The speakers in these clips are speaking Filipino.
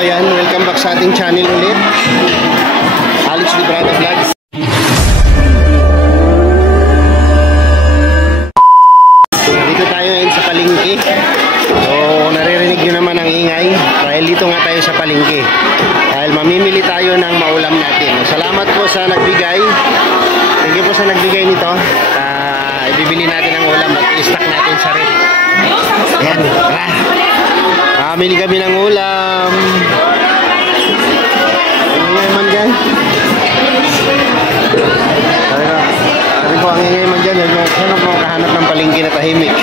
ayan, welcome back sa ating channel ulit. Alex Librada Vlogs. Dito tayo ngayon sa palengke. So, naririnig nyo naman ang ingay. Dahil dito nga tayo sa palengke. Dahil mamimili tayo ng maulam natin. Salamat po sa nagbigay. Thank you po sa nagbigay nito. Ibibili natin ang ulam at i-stock natin sa rep. Ayan, tara. Mamili kami ng ulam. Ang ingay man dyan. Sabi ko, ang ingay man dyan. Saan ako makahanap ng palengke na tahimik?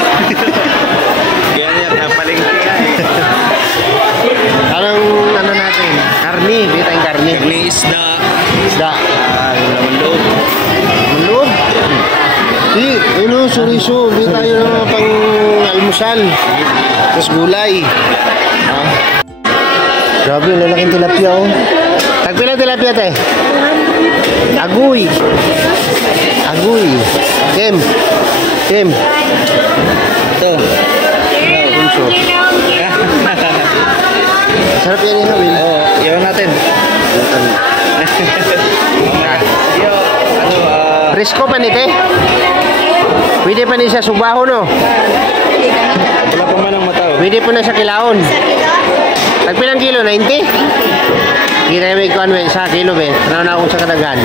Ganyan na palengke nga eh. Anong ano natin? Karni. Bili tayong karni. Karni, isda. Isda. Laman loob. Laman loob? Ano, suriso. Bili tayo ng mga pang almusal. Tapos gulay. Grabe, lalaking tilapia oh. Tagpila tilapia te? Aguy. Aguy. Kem. Kem. Ito. Punso. Sarap yan yung Will. Oo, iwan natin. Presko pa ni te? Pwede pa ni siya subaho no? Wala pa man ang mataw. Pwede po na sa kilaon. Tagpilang kilo? 90? Hindi na may kuhan sa kilo be. Tanaw na akong sa kadagan.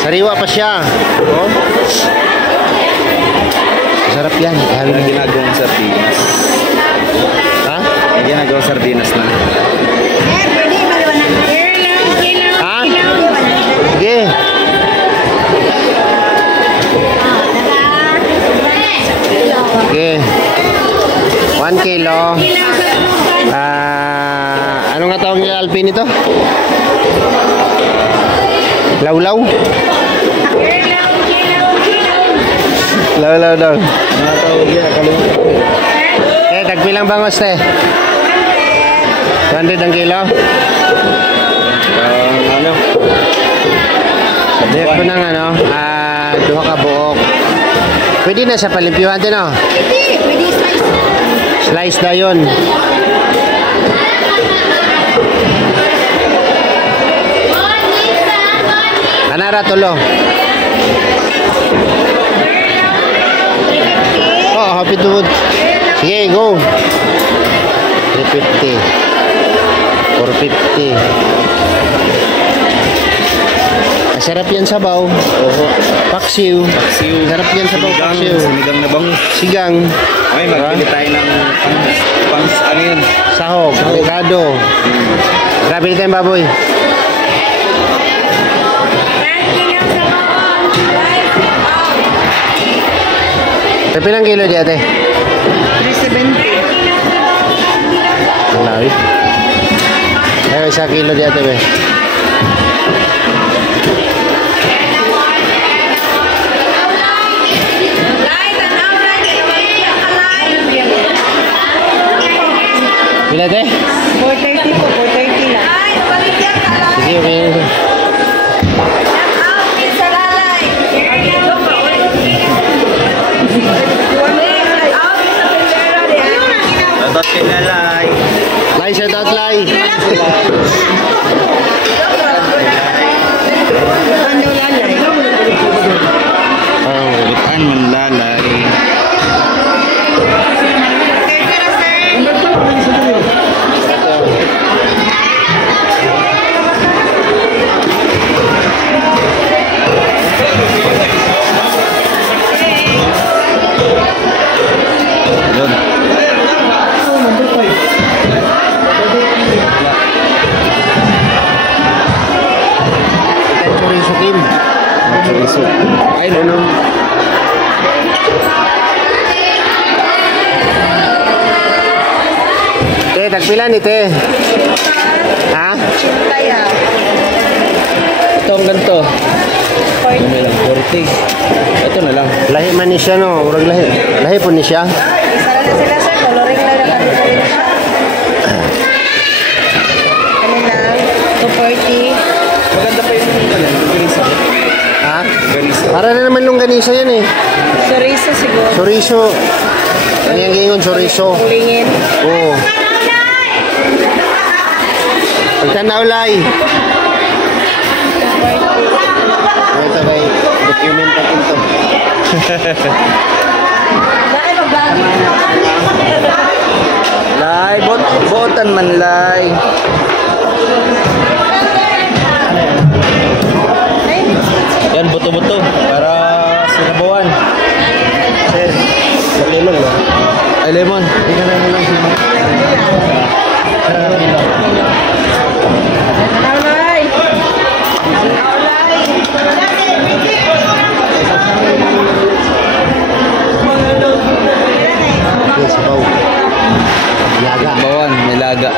Sariwa pa siya. Oh. Sarap yan. May ginagawang sardinas. Ha? May ginagawang sardinas na. Ha? Sige. Okay. 1 kilo. Ano nga tawag niya Alpin ito? Lawlaw? Lawlaw daw. Mga tawag yan, kalimutan ko. Tagpilang bangos te? 100 ang kilo? Ano? Sabihin ko ng ano, 2 ka buok. Pwede na sa palimpiyuhan din no? Pwede slice. Slice na yun. Anara tulo. Oh, happy to wood. Sige, go. 350. 450. Masarap yan sabaw. Oho. Paksiw. Paksiw. Sarap yan sabaw, paksiw. Sinigang na bangus. Sigang. Ay, magbili tayo ng ano yun? Sahog. Avocado. Grabe na tayong baboy. Pilang kilo di ate? 370. Ang lawi. Ay, 1 kilo di ate be. Pila te? 430 po, 430 lang. Sige, okay. Dapat kinalay. Lai, shout out Lai. Ano lalay? Bukan menlalai. Chorizo Kim. Chorizo. Ay, no. Te, tagpila ni te. Ha? Chintaya. Ito ang ganito. Ano may lang? 40. Ito na lang. Lahi man ni siya no. Urag lahi. Lahi po ni siya. Sara na sila sir, coloring lang na kanina siya. Kanina, 240. Maganda pa yung ganisa. Ha? Ganisa. Para na naman nung ganisa yan eh. Chorizo siguro. Chorizo. Ang yung gingon chorizo. Ulingin. Oo. Pagtanaw lay. Ito ba document natin to. Bakit mag-vlogin? Lay, botan man lay. Yan, buto-buto. Para sinabawan. Sir, lemon ba? Ay, lemon. Tingnan na lang si Mark. Alay! Okay, sabaw. Laga. Bawan, may laga.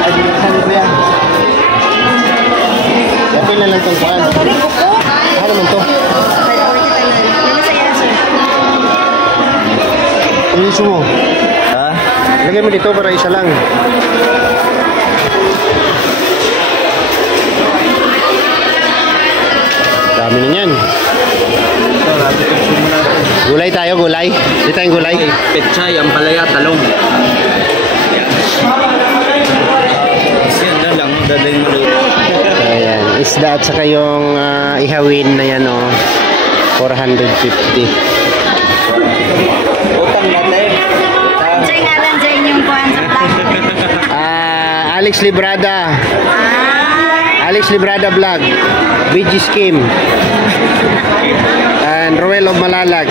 Ay, saan ba yan? Kapil na lang itong paan. Ano naman to? Iliso mo. Ha? Lagay mo dito para isa lang. Dami na yan. Ito, natin consume natin. Gulay tayo, gulay. Dito tayong gulay. Pechay, ampalaya, talong. Yan na lang, dadaling mo lang. So, ayan. Isda at saka yung ihawin na yan, oh. 450. Utang natin. Sa ngalan sa inyong kuhan sa vlog. Alex Librada. Alex Librada Vlog. VG Scheme. And Roel of Malalag.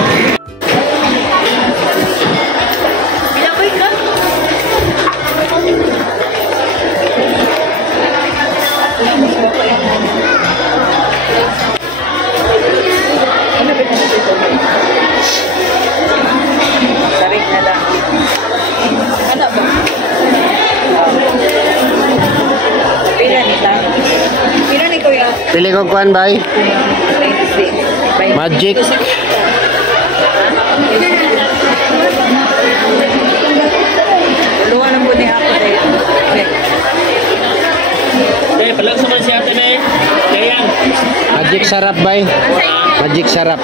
Sarik na lang. Ano ba? Pila nila? Pila ni Kuya? Pili ko kuhan, bay. Magic. Luwa lang po ni ako dahil. Palang sa man si ate na eh. Kayang. Magic sarap, bay. Magic sarap.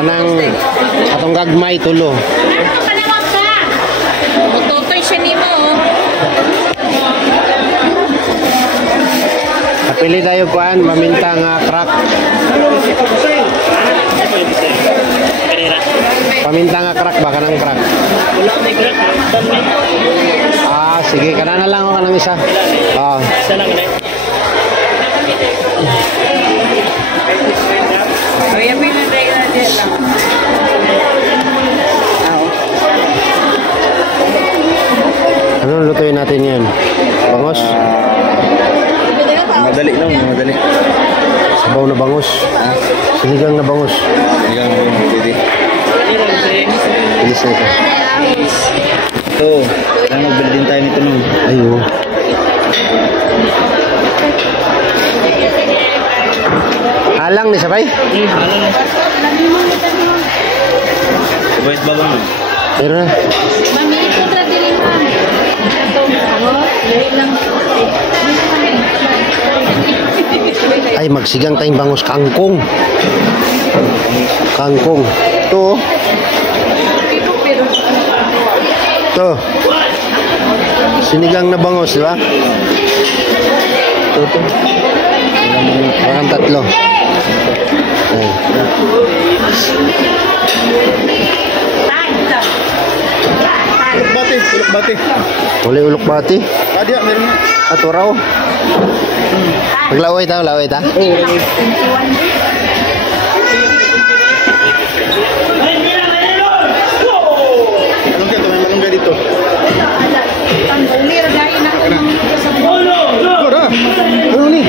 Anang atong gagmay tulo. Mutotoy siya ni mo. Napili tayo kuhan, mamintang crack. Pamintang crack ba kanang crack? Sige, kana na lang ako kanang isa. Isa lang na. Kuya, pinatay na dyan lang. Ano lutuin natin yan? Bangos? Madali lang, madali. Sabaw na bangos? Sinigang na bangos? Yan, pwede. Bilis na ito. Ito, magbili din tayo nito nung. Ayun. Halang ni sabay? Buwet ba ba? Pero na. Mamili ko sa diliman. Ay, magsigang tayong bangos kangkong. Kangkong. Ito. Ito. Sinigang na bangos, di ba? Ito. Parang tatlo. Ay. Bati, ulok bati. Uli ulok bati. Adya, meron na. Ato raw. Maglaway ta, laway ta. Anong kaya ito? May malunggay dito. Ora. Ano ni?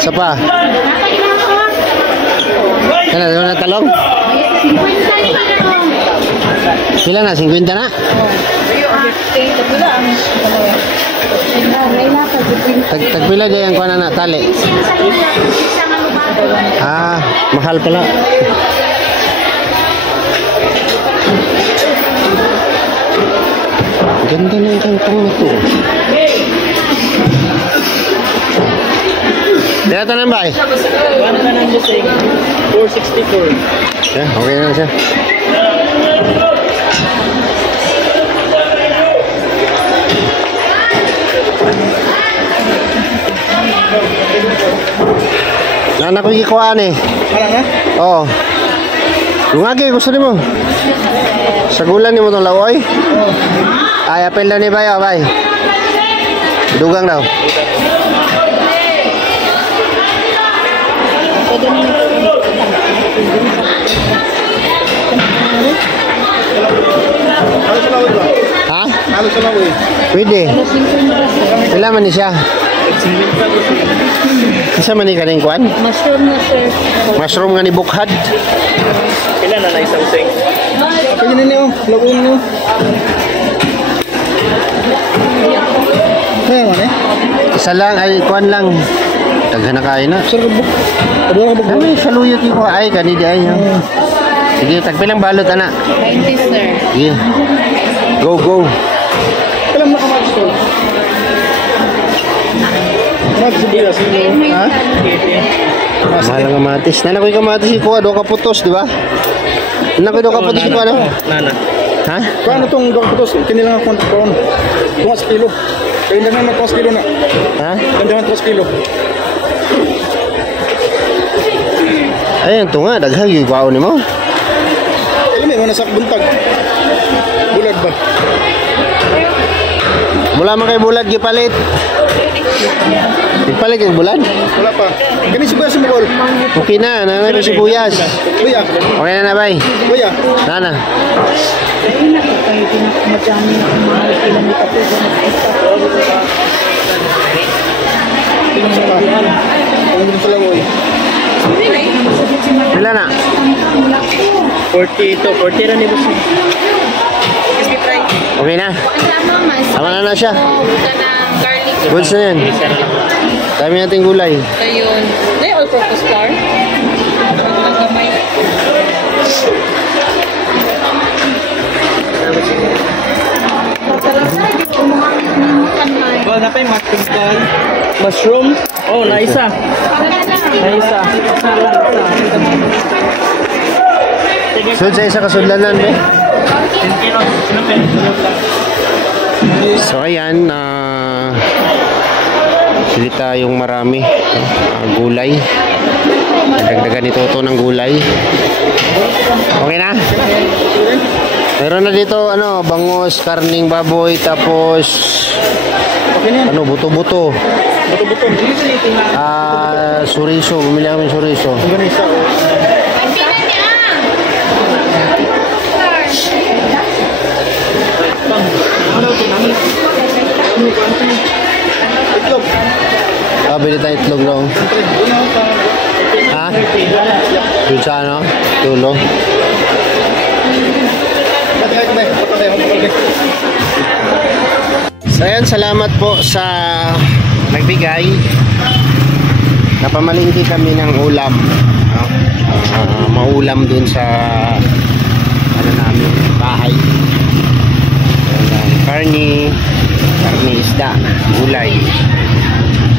Sapa. Kana na talong? Sila na 50 na. Tagpila dyan ko na tali. Mahal pala. Ganda ng kangkong na to. Kaya ito na ba eh? Ano na nang lusing? 464. Yeah, okay na siya. Anak ko ikuhaan eh. Wala na? Oo. Lungagi, gusto mo? Sagulan ni mo itong lawoy? Ay, apel na ni Bay, Bay. Dugang daw. Ha? Halo sa lawoy. Pwede. Ilan man ni siya? Isa man ni kaning kuan? Mushroom na, sir. Mushroom nga ni bukhad. Ilan na na isang sing? Pwede na niyo. Lagoon niyo. Kaya man eh? Isa lang, ay kuan lang. Daghan na kain na. Sir, kabuk. Ado na kabuk. Ay, saluyot ko ay kanidi ay. Sige, tagpilang balot ana. 90, sir. Sige. Go, go. Kailan na ka-mag-store? Mag-sibila sino? Ha? Mahal nga matis. Nana ko yung kamatis ko, do ka putos, di ba? Nana ko do ka putos ko, ano? Nana. Ha? Kano tong dog putos? Kinilang akong karon. Tunga sa kilo. Kaya hindi naman 2 kilo na. Ha? Ganda naman 2 kilo. Ayun, ito nga, daghag yung kwaon ni mo. Alam mo, nasak buntag. Bulad ba? Mula man kay bulad, gipalit. Gipalit yung bulad? Wala pa. Kani sibuyas mo bol. Okay na, nanay ko sibuyas. Kuya. Okay na na, bay. Kuya. Nana. Kayo pinakamadami ang mga kilomita po sa nag-isa. Tingnan sa lahat. Tingnan sa lahat. Ilan na? 42. 40 na ni boss. Okay na? Tama na na siya. Buka ng garlic. Goods na yan. Dami nating gulay. Ayun. Ay, all-purpose flour. Ang gamay. Well, napay mushroom. Oh, naisa. Naisa. Sud sa isa kasudlanan, be. So ayan, sili tayong marami gulay. Dagdagan ni Toto ng gulay. Okay na? Meron na dito ano, bangus, karning baboy, tapos Okay na yan. ano, buto-buto. Buto-buto. Suriso, bumili kami ng suriso. Ang ganisa. Itlog. Bili tayo itlog daw. Ha? Doon sa ano? Tulo. So ayan, salamat po sa nagbigay. Napamalingki kami ng ulam. Maulam dun sa ano namin, bahay. Karni isda, gulay.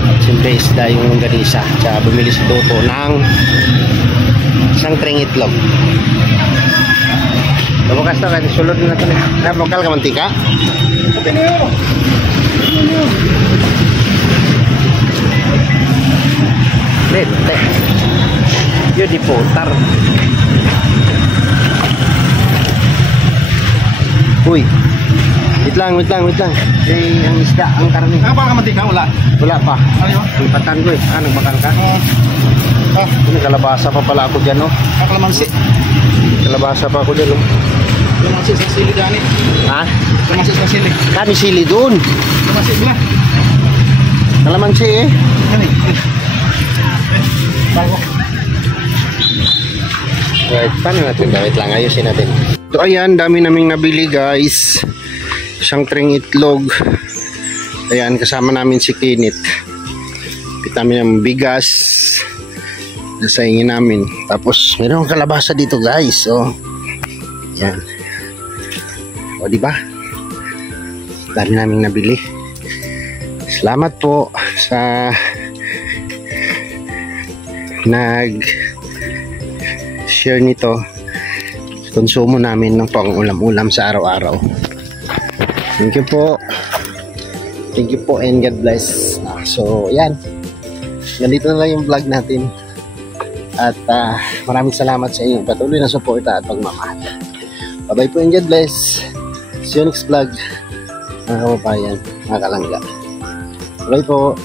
At siyempre isda yung ganisa. Tsaka bumili si Toto ng isang tring itlog. Bukas na kasi sulod na ito. Lokal ka mantika? Lente. Yun di putar. Uy. Wait lang. Eh, ang isda, ang karne. Nakapal ka mantika? Wala. Wala pa. Ano yun? Ipatan ko eh. Nagbakal ka? May kalabasa pa pala ako dyan, no? Kalamansi. Kalabasa pa ako dyan, no? Kalamansi sa sili gani. Ha? Kalamansi sa sili. Kami sili doon. Kalamansi bila. Kalamansi eh. Gani. Bago. Right, paano natin? Wait lang, ayusin natin. So ayan, dami naming nabili guys. Isang tring itlog. Ayan, kasama namin si Kinit. Pit namin ng bigas. Nasaingin namin. Tapos, mayroong kalabasa dito guys. Oh. Ayan. O, diba? Dami naming nabili. Salamat po sa nag-share nito. Konsumo namin ng pang-ulam-ulam sa araw-araw. Thank you po. Thank you po and God bless. So, yan. Ganito na lang yung vlog natin. At maraming salamat sa inyong patuloy na suporta at pagmamahal. Bye-bye po and God bless. See you next vlog. Mga kababayan, mga kalangga. Bye po.